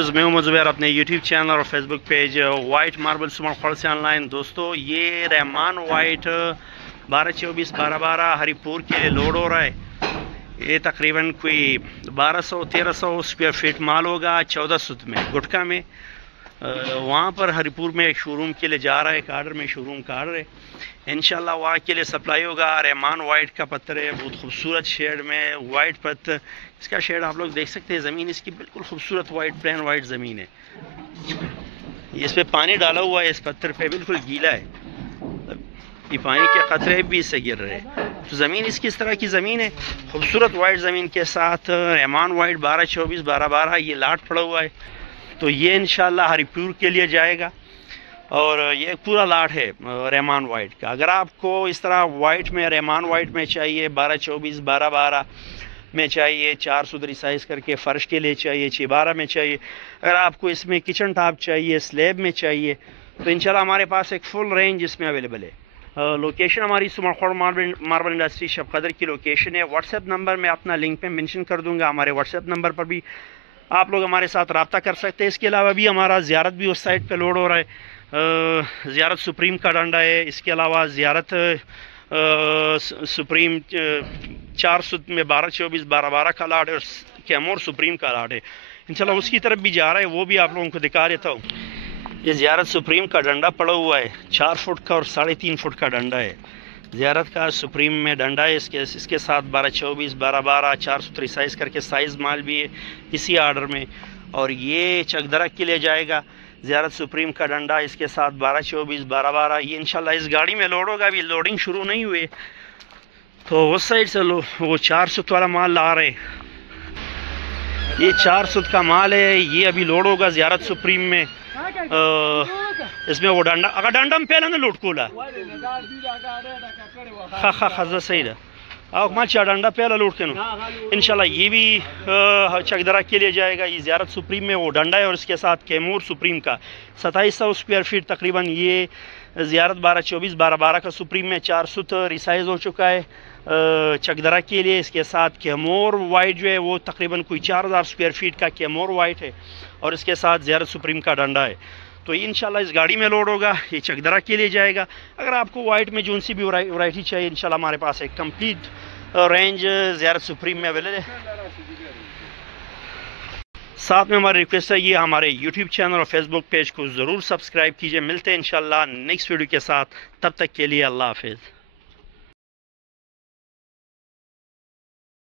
Viewers, मैं हूं ज़ुबैर, अपने यूट्यूब चैनल और Facebook page white marble smart से ऑनलाइन। दोस्तों, ये रहमान वाइट 1224 1212 हरिपुर के लिए लोड हो रहा है। ये तकरीबन कोई 1200-1300 स्क्वायर फीट माल होगा 14 सुत में गुटका में। वहाँ पर हरिपुर में एक शोरूम के लिए जा रहा है, एक आर्डर में शोरूम का आर्डर है। इंशाल्लाह वहाँ के लिए सप्लाई होगा। रहमान वाइट का पत्थर है, बहुत खूबसूरत शेड में वाइट पत्थर। इसका शेड आप लोग देख सकते हैं। ज़मीन इसकी बिल्कुल खूबसूरत वाइट प्लेन वाइट ज़मीन है। इस पर पानी डाला हुआ है, इस पत्थर पे बिल्कुल गीला है, ये पानी के कतरे भी इससे गिर रहे हैं। तो ज़मीन इसकी इस तरह की ज़मीन है, खूबसूरत वाइट ज़मीन के साथ रहमान वाइट 1224 1212 ये लाट पड़ा हुआ है। तो ये इंशाल्लाह हरिपुर के लिए जाएगा और ये पूरा लाट है रहमान वाइट का। अगर आपको इस तरह वाइट में रहमान वाइट में चाहिए, 1224 1212 में चाहिए, 4 सुधरी साइज़ करके फ़र्श के लिए चाहिए, 612 में चाहिए, अगर आपको इसमें किचन टॉप चाहिए, स्लैब में चाहिए, तो इंशाल्लाह हमारे पास एक फुल रेंज इसमें अवेलेबल है। लोकेशन हमारी सुमरखोर मार्बल इंडस्ट्री शब कदर की लोकेशन है। व्हाट्सएप नंबर मैं अपना लिंक पे मेंशन कर दूंगा। हमारे व्हाट्सएप नंबर पर भी आप लोग हमारे साथ रब्ता कर सकते हैं। इसके अलावा भी हमारा ज़ियारत भी उस साइड पे लोड हो रहा है। ज़ियारत सुप्रीम का डंडा है। इसके अलावा ज़ियारत सुप्रीम 4 सुत में 1224 1212 का लाट है और कैमोर सुप्रीम का लाट है। इंशाल्लाह उसकी तरफ भी जा रहा है, वो भी आप लोगों को दिखा देता हूँ। ये ज़ियारत सुप्रीम का डंडा पड़ा हुआ है, 4 फुट का और 3.5 फुट का डंडा है। ज़ियारत का सुप्रीम में डंडा है, इसके साथ 1224 1212 4 सुथरी साइज़ करके साइज़ माल भी है इसी आर्डर में। और ये चकदरा के लिए जाएगा ज़ियारत सुप्रीम का डंडा, इसके साथ 1224 1212। ये इंशाल्लाह इस गाड़ी में लोड होगा। अभी लोडिंग शुरू नहीं हुई, तो उस साइड से वो 4 सुत वाला माल ला रहे। ये 4 सुत का माल है, ये अभी लोड होगा ज़ियारत सुप्रीम में। इसमें वो डंडा अगर डंडा में पहले ना लूट कोला खा सही रहा और माचा डंडा पहला लूट के नो। इंशाल्लाह ये भी चकदरा के लिए जाएगा। ये ज़ियारत सुप्रीम में वो डंडा है और इसके साथ कैमूर सुप्रीम का 2700 स्क्वायर फीट तकरीबन। ये ज़ियारत 1224 1212 का सुप्रीम में 4 सुत रिसाइज हो चुका है चकदरा के लिए। इसके साथ कैमोर वाइट जो है वो तकरीबन कोई 4000 स्क्वायर फीट का कैमोर वाइट है और इसके साथ ज़ियारत सुप्रीम का डंडा है। तो इंशाल्लाह इस गाड़ी में लोड होगा, ये चकदरा के लिए जाएगा। अगर आपको वाइट में जोन सी भी वैरायटी चाहिए, इंशाल्लाह हमारे पास एक कंप्लीट रेंज ज़ियारत सुप्रीम में अवेलेबल है। साथ में हमारी रिक्वेस्ट है, ये हमारे यूट्यूब चैनल और फेसबुक पेज को ज़रूर सब्सक्राइब कीजिए। मिलते हैं इंशाल्लाह नेक्स्ट वीडियो के साथ, तब तक के लिए अल्लाह हाफिज़।